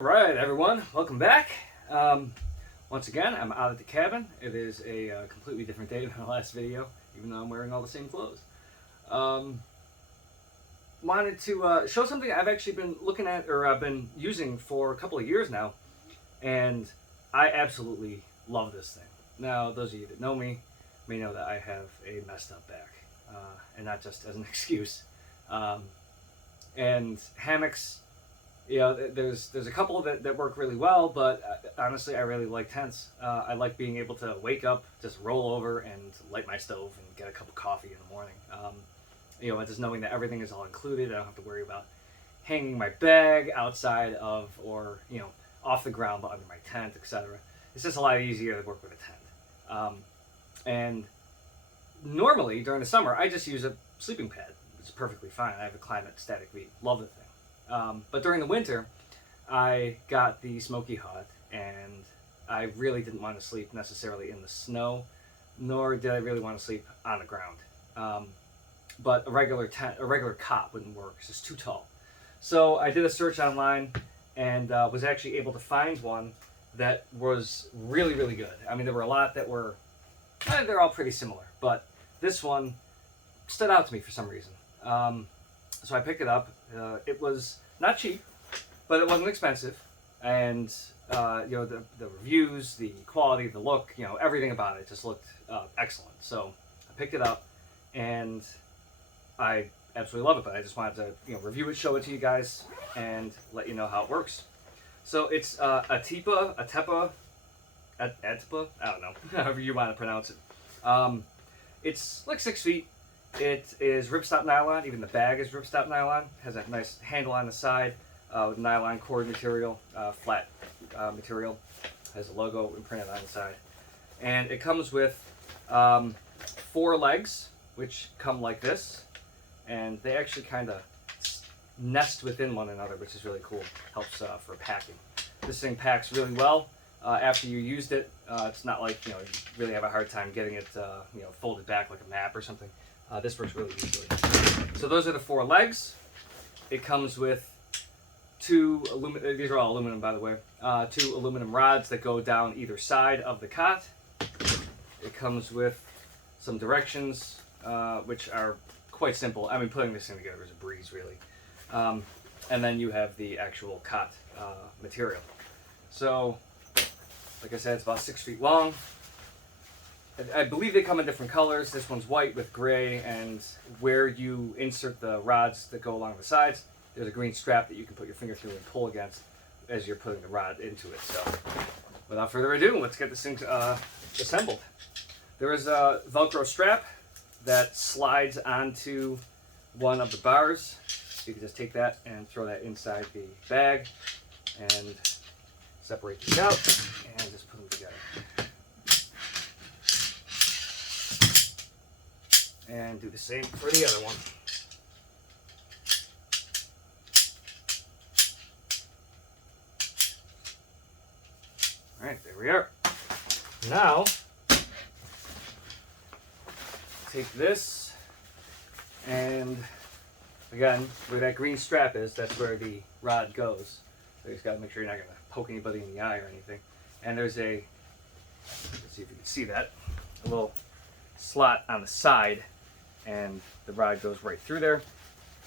Alright everyone, welcome back. Once again, I'm out at the cabin. It is a completely different day than the last video, even though I'm wearing all the same clothes. Wanted to show something I've actually been looking at, or I've been using for a couple of years now, and I absolutely love this thing. Now, those of you that know me may know that I have a messed up back, and not just as an excuse. And hammocks, there's a couple that work really well, but honestly, I really like tents. I like being able to wake up, just roll over, and light my stove and get a cup of coffee in the morning. Just knowing that everything is all included. I don't have to worry about hanging my bag outside of, or off the ground, but under my tent, etc. It's just a lot easier to work with a tent. And normally during the summer, I just use a sleeping pad. It's perfectly fine. I have a Climate Static V. Love the thing. But during the winter, I got the Smoky Hut, and I really didn't want to sleep necessarily in the snow, nor did I really want to sleep on the ground. But a regular cot wouldn't work. It's just too tall. So I did a search online and was actually able to find one that was really, really good. I mean, there were a lot that were, they're all pretty similar, but this one stood out to me for some reason. So I picked it up. It was not cheap, but it wasn't expensive. And the reviews, the quality, the look, everything about it just looked excellent. So I picked it up, and I absolutely love it. But I just wanted to review it, show it to you guys, and let you know how it works. So it's Atepa, I don't know, however you want to pronounce it. It's like 6 feet. It is Ripstop nylon. Even the bag is Ripstop nylon. Has a nice handle on the side with nylon cord material, flat material. Has a logo imprinted on the side. And it comes with 4 legs, which come like this. And they actually kind of nest within one another, which is really cool. Helps for packing. This thing packs really well. After you used it, it's not like you really have a hard time getting it folded back like a map or something. This works really easily. So those are the 4 legs. It comes with 2 these are all aluminum, by the way. 2 aluminum rods that go down either side of the cot. It comes with some directions, which are quite simple. I mean, putting this thing together is a breeze, really. And then you have the actual cot material. So, like I said, it's about 6 feet long. I believe they come in different colors. This one's white with gray, and where you insert the rods that go along the sides, there's a green strap that you can put your finger through and pull against as you're putting the rod into it. So, without further ado, let's get this thing assembled. There is a Velcro strap that slides onto one of the bars. So you can just take that and throw that inside the bag and separate these out and just put them together. And do the same for the other one. Alright, there we are. Now, take this, and again, where that green strap is, that's where the rod goes. So you just got to make sure you're not going to poke anybody in the eye or anything. And there's let's see if you can see that, a little slot on the side, and the rod goes right through there,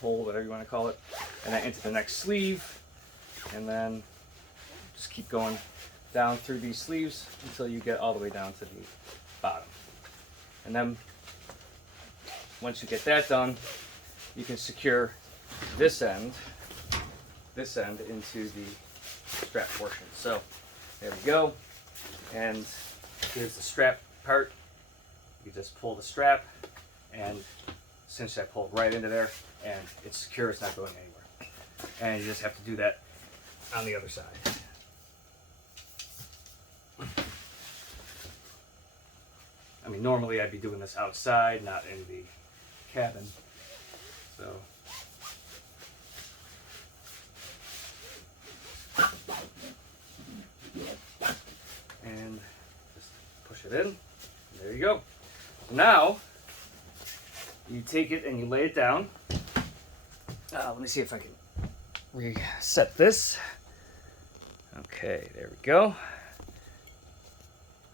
hole, whatever you want to call it, and then into the next sleeve, and then just keep going down through these sleeves until you get all the way down to the bottom. And then once you get that done, you can secure this end into the strap portion. So there we go, and here's the strap part. You just pull the strap and cinch that pull right into there, and it's secure, it's not going anywhere. And you just have to do that on the other side. I mean, normally I'd be doing this outside, not in the cabin. So and just push it in. There you go. Now you take it and you lay it down. Let me see if I can reset this. Okay, there we go.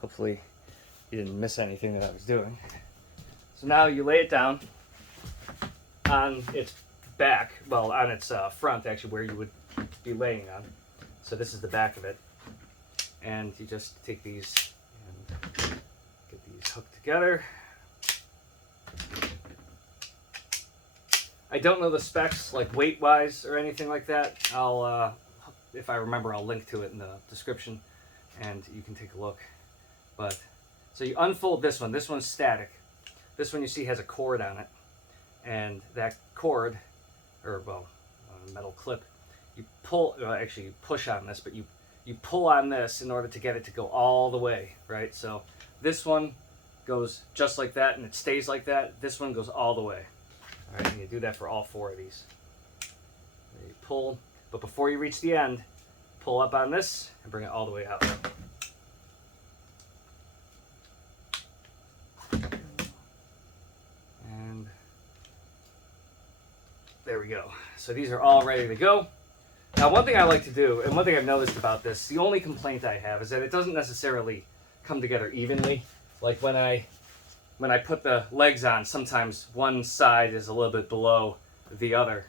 Hopefully you didn't miss anything that I was doing. So now you lay it down on its back, well, on its front, actually, where you would be laying on. So this is the back of it. And you just take these and get these hooked together. I don't know the specs, like weight-wise or anything like that. I'll, if I remember, I'll link to it in the description, and you can take a look. But so you unfold this one. This one's static. This one you see has a cord on it, and that cord, or well, a metal clip, you pull. Well, actually, you push on this, but you pull on this in order to get it to go all the way, right? So this one goes just like that, and it stays like that. This one goes all the way. All right, and you do that for all 4 of these. And you pull, but before you reach the end, pull up on this and bring it all the way out. And there we go. So these are all ready to go. Now, one thing I like to do, and one thing I've noticed about this, the only complaint I have is that it doesn't necessarily come together evenly. Like when I put the legs on, sometimes one side is a little bit below the other.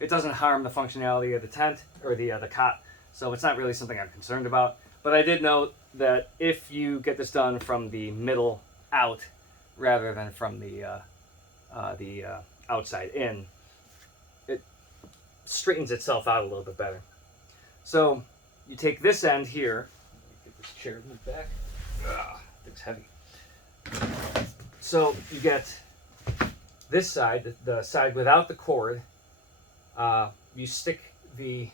It doesn't harm the functionality of the tent or the cot, so it's not really something I'm concerned about. But I did note that if you get this done from the middle out rather than from the outside in, it straightens itself out a little bit better. So you take this end here, get this chair moved back. It's heavy. So you get this side, the side without the cord. You stick the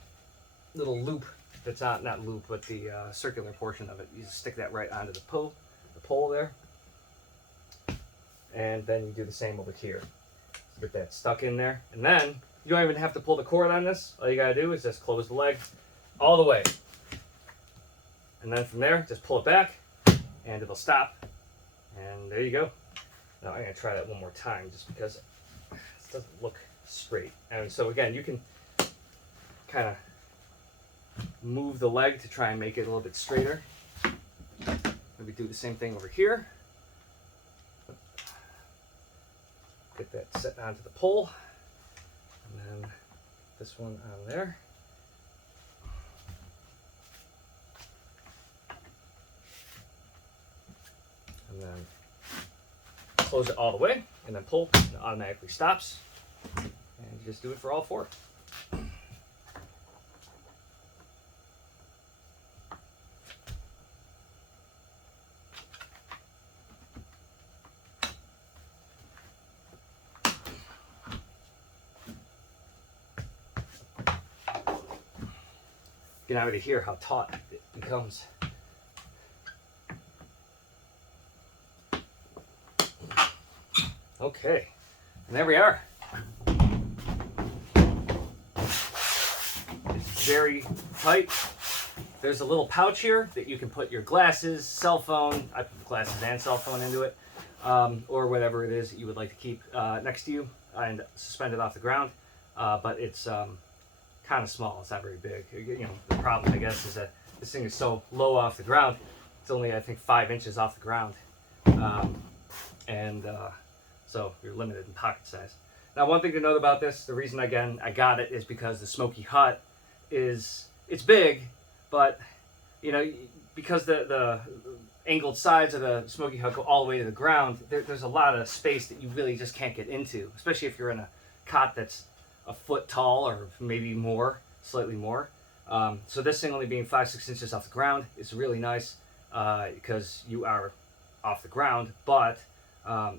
little loop that's not loop, but the circular portion of it. You stick that right onto the pole there, and then you do the same over here. Get that stuck in there, and then you don't even have to pull the cord on this. All you gotta do is just close the leg all the way, and then from there, just pull it back, and it'll stop. And there you go. Now I'm going to try that one more time just because it doesn't look straight. And so again, you can kind of move the leg to try and make it a little bit straighter. Maybe do the same thing over here. Get that set onto the pole. And then this one on there. And then close it all the way, and then pull, and it automatically stops. And you just do it for all 4. You can already hear how taut it becomes. Okay, and there we are. It's very tight. There's a little pouch here that you can put your glasses, cell phone. I put glasses and cell phone into it, or whatever it is that you would like to keep next to you and suspended off the ground. But it's kind of small. It's not very big. You know, the problem, I guess, is that this thing is so low off the ground. It's only, I think, 5 inches off the ground, so you're limited in pocket size. Now, one thing to note about this, the reason again I got it is because the smoky hut it's big, but you know, because the angled sides of the smoky hut go all the way to the ground, there's a lot of space that you really just can't get into, especially if you're in a cot that's a foot tall or maybe more, slightly more. So this thing only being 5-6 inches off the ground is really nice because you are off the ground, but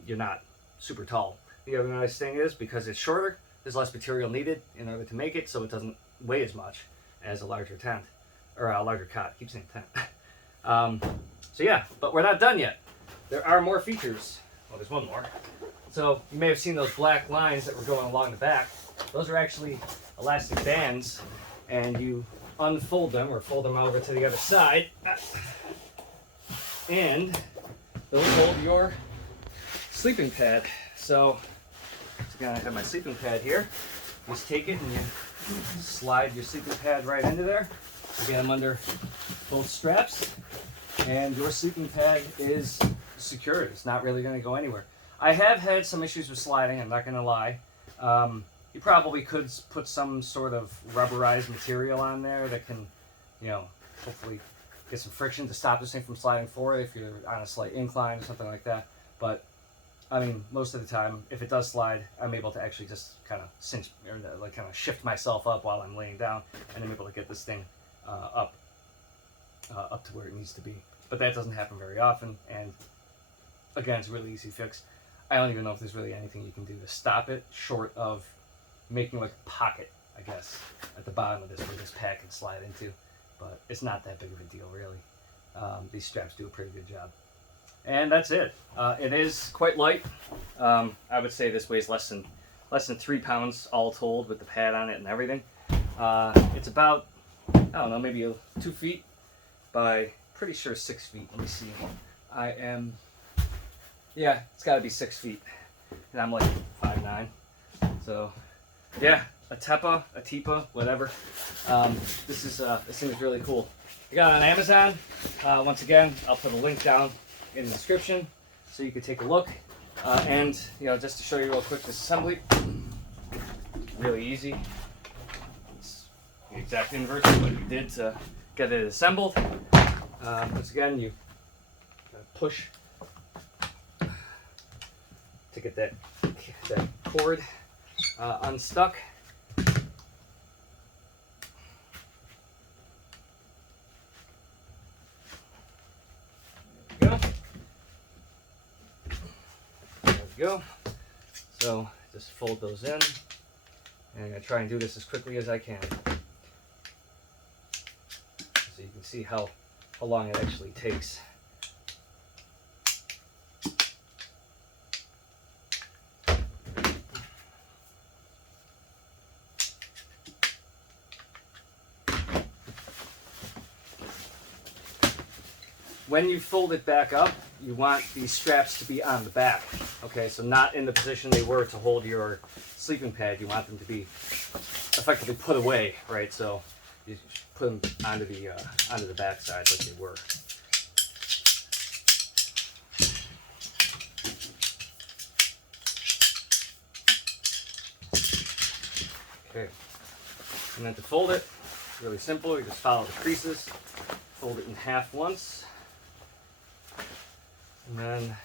you're not super tall. The other nice thing is because it's shorter, there's less material needed in order to make it, so it doesn't weigh as much as a larger tent, or a larger cot. I keep saying tent. So yeah, but we're not done yet. There are more features. Well, there's one more. So you may have seen those black lines that were going along the back. Those are actually elastic bands, and you unfold them or fold them over to the other side, and they'll hold your sleeping pad. So again, I have my sleeping pad here. Just take it and you slide your sleeping pad right into there. You get them under both straps, and your sleeping pad is secured. It's not really going to go anywhere. I have had some issues with sliding, I'm not going to lie. You probably could put some sort of rubberized material on there that can, you know, hopefully get some friction to stop this thing from sliding forward if you're on a slight incline or something like that. But I mean, most of the time, if it does slide, I'm able to actually just kind of cinch, or like kind of shift myself up while I'm laying down, and I'm able to get this thing up to where it needs to be. But that doesn't happen very often, and again, it's a really easy fix. I don't even know if there's really anything you can do to stop it, short of making like a pocket, I guess, at the bottom of this where this pad can slide into. But it's not that big of a deal, really. These straps do a pretty good job. And that's it. It is quite light. I would say this weighs less than 3 pounds all told with the pad on it and everything. It's about, I don't know, maybe 2 feet by pretty sure 6 feet. Let me see. Yeah, it's got to be 6 feet, and I'm like 5'9". So yeah, Atepa, whatever. This thing is really cool. I got it on Amazon. Once again, I'll put a link down in the description so you can take a look. And you know, just to show you real quick this assembly, really easy. It's the exact inverse of what you did to get it assembled. Once again, you push to get that cord unstuck. Go. So just fold those in, and I'm going to try and do this as quickly as I can, so you can see how long it actually takes. When you fold it back up, you want these straps to be on the back. Okay, so not in the position they were to hold your sleeping pad. You want them to be effectively put away, right? So you put them onto the back side like they were. Okay, and then to fold it, really simple. You just follow the creases, fold it in half once. And then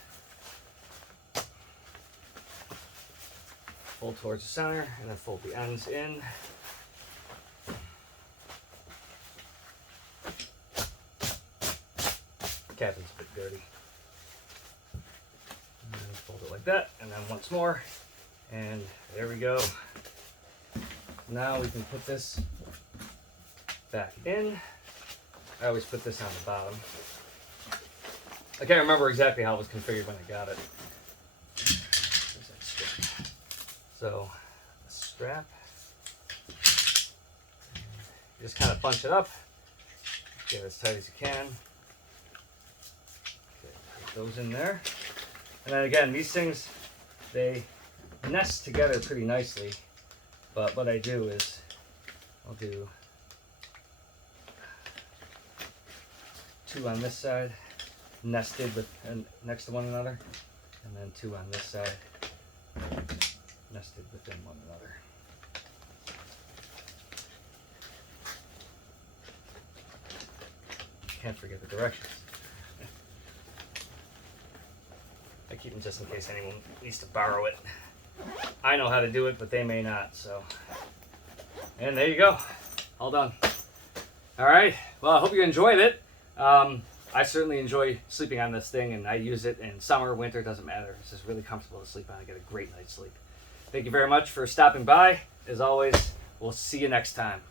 fold towards the center, and then fold the ends in. Cabin's a bit dirty. And then fold it like that, and then once more, and there we go. Now we can put this back in. I always put this on the bottom. I can't remember exactly how it was configured when I got it. So, a strap. You just kind of bunch it up. Get it as tight as you can. Okay, put those in there. And then again, these things, they nest together pretty nicely. But what I do is, I'll do 2 on this side, nested with next to one another, and then 2 on this side, nested within one another. Can't forget the directions. I keep them just in case anyone needs to borrow it. I know how to do it, but they may not. So, and there you go, all done. All right. Well, I hope you enjoyed it. I certainly enjoy sleeping on this thing, and I use it in summer, winter, doesn't matter. It's just really comfortable to sleep on. I get a great night's sleep. Thank you very much for stopping by. As always, we'll see you next time.